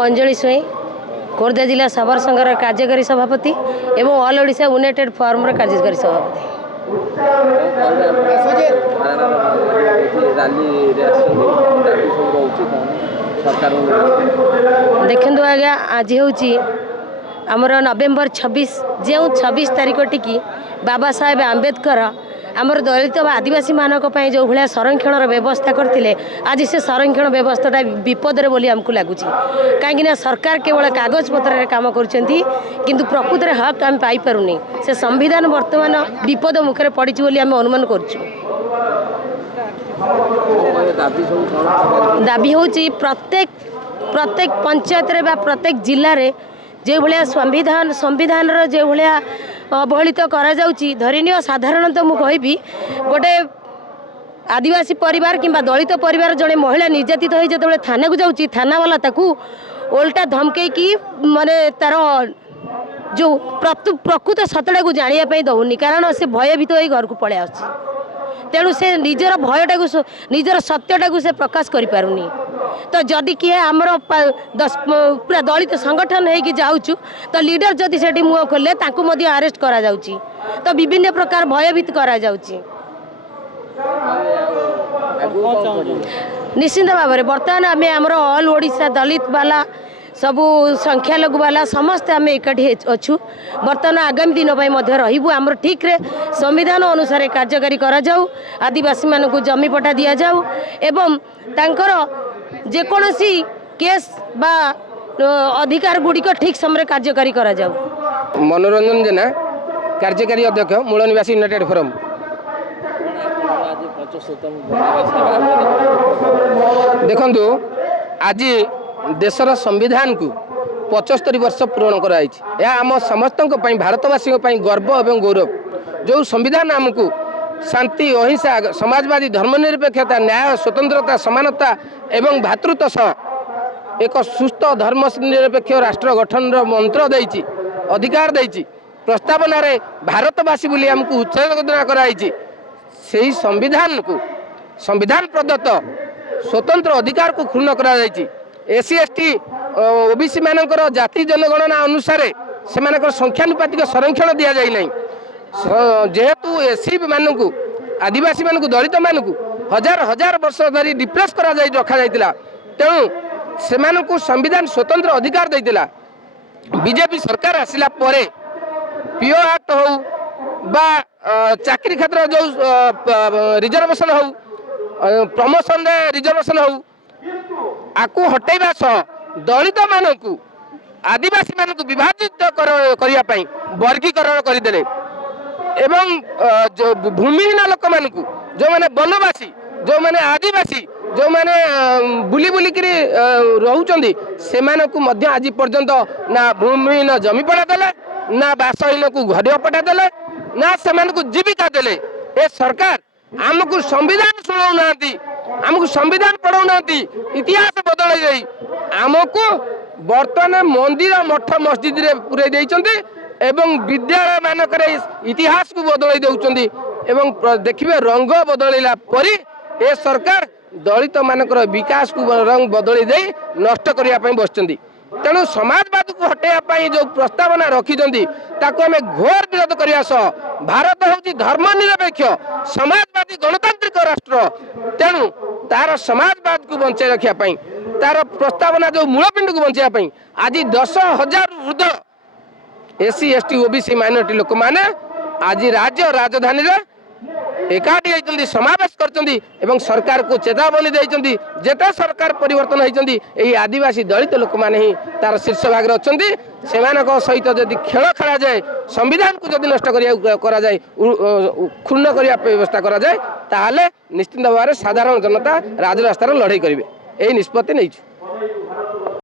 अंजलि स्वई खोर्धा जिला सबर संघर कार्यकारी सभापति एवं ऑल ओडिशा यूनाइटेड फोरम कार्यकारी सभापति। देखु आज्ञा आज हूँ आमर नवेम्बर 26 जो 26 तारीख टी बाबा साहेब आंबेडकर आमर दलित आदिवासी मानक जो भाया संरक्षण व्यवस्था करते आज से संरक्षण व्यवस्था विपद बोली आमको लगुच कहीं सरकार केवल कागज पत्र काम किंतु प्रकृत में हक आम पाइपारूनी से संविधान वर्तमान विपद मुखे पड़ी आम अनुमान कर दाबी हूँ प्रत्येक पंचायत रे प्रत्येक जिले में जो भाया संविधान जो भाया अवहेलित करा जाउची धरिनिय साधारणतः मु कहबी गोटे आदिवासी परिवार किंबा दलित परिवार जड़े महिला निर्यातित हो जो थाना को जाऊँगी थाना वाला ताकू ओल्टा धमके की माने तार जो प्रकृत सतटा को जानापी दौनी कारण से भयभीत हो घर को पलि आस तेणु से निजर भयटा को निजर सत्यटा को से प्रकाश कर पारुनी तो जदि किए आमर 10 पूरा दलित संगठन होगी जाऊँ तो लीडर जदि से मुह खोले आरेस्ट करा जाउची तो विभिन्न प्रकार भयभीत करा जाउची निश्चिंत भाव में बर्तमान आम आमर ऑल ओडिशा दलित वाला सबू संख्यालघु वाला समस्ते आम एकाठी अच्छु बर्तमान आगामी दिन रही आमर ठीक रे संविधान अनुसार कार्यकारी करा जाऊ आदिवासी मानक जमी पट्टा दि जाऊ एवं तांकर जेकोसी केस बा अधिकार गुड़िक ठीक समय कार्यकारी करा जाऊ। मनोरंजन जेना कार्यकारी अध्यक्ष मूल निवासी यूनाइटेड फोरम। देखंतु आज देशर संविधान को 75 वर्ष पूरण कराई आम समस्त भारतवासी गर्व एवं गौरव जो संविधान आमको शांति अहिंसा समाजवादी धर्मनिरपेक्षता न्याय स्वतंत्रता समानता एवं भातृत्व सह एक सुस्थ धर्मनिरपेक्ष राष्ट्र गठन मंत्र देइछि अधिकार देइछि प्रस्तावना रे भारतवासी बोली आमको उत्सर्गना कराई से संविधान को संविधान प्रदत्त स्वतंत्र अधिकार को क्षुण्ण करा जाइछि एससी एसटी ओबीसी मानकर जाति जनगणना अनुसार से संख्यानुपातिक संरक्षण दि जाए ना जेहेतु एससी मानू आदिवासी मानू दलित मानू हजार हजार वर्ष धरी डिप्रेस करा जाई रखा जाइतिला तेणु से संविधान स्वतंत्र अधिकार देइतिला बीजेपी सरकार आसिला परे पीओ एक्ट हो बा चाकरी क्षेत्र जो रिजर्वेशन हो प्रमोशन रिजर्वेशन हो आकु हटेबा सह दलित मानू आदिवासी मानू विभाजित करने वर्गीकरण करदे एवं जो भूमिहीन लोक मानू जो मैंने वनवासी जो मैंने आदिवासी जो मैंने बुली बुलिक रोचंदी से आज पर्यंत ना भूमिहीन जमी पड़ा देले ना बासहीन को घर पटा देले ना से जीविका देले ए सरकार आमको संविधान शुणाऊना आमको संविधान पढ़ाऊना इतिहास बदल गई आमको बर्तमान मंदिर मठ मस्जिद रे पूरे देइचंती एवं विद्यालय मानक इतिहास को बदल देउचंती एवं देखिए रंग बदलैला परी ए सरकार दलित मानकर विकास को रंग बदल दे नष्ट करने बसचंती तेणु समाजवाद को हटाइवाई जो प्रस्तावना रखिंट आम घोर विरोध करने सह भारत हूँ धर्मनिरपेक्ष समाजवादी गणतांत्रिक राष्ट्र तेणु तार समाजवाद को बचाई रखापी तार प्रस्तावना जो मूलपिंड को बचाई आज 10,000 वृद्ध एससी एसटी ओबीसी माइनॉरिटी लोक मैंने आज राज्य राजधानी एकाठी होती समावेश कर सरकार को चेतावनी देती जेते सरकार परिवर्तन होती आदिवासी दलित लोक मैंने ही तार शीर्ष भाग में अच्छा से सहित जदि खेल खेला जाए संविधान को जदि नष्ट करा जाए क्षुण्ण करने व्यवस्था करा जाए ताहले निश्चित भाव में साधारण जनता राजरास्तार लड़ाई करेंगे यही निष्पत्ति नहीं।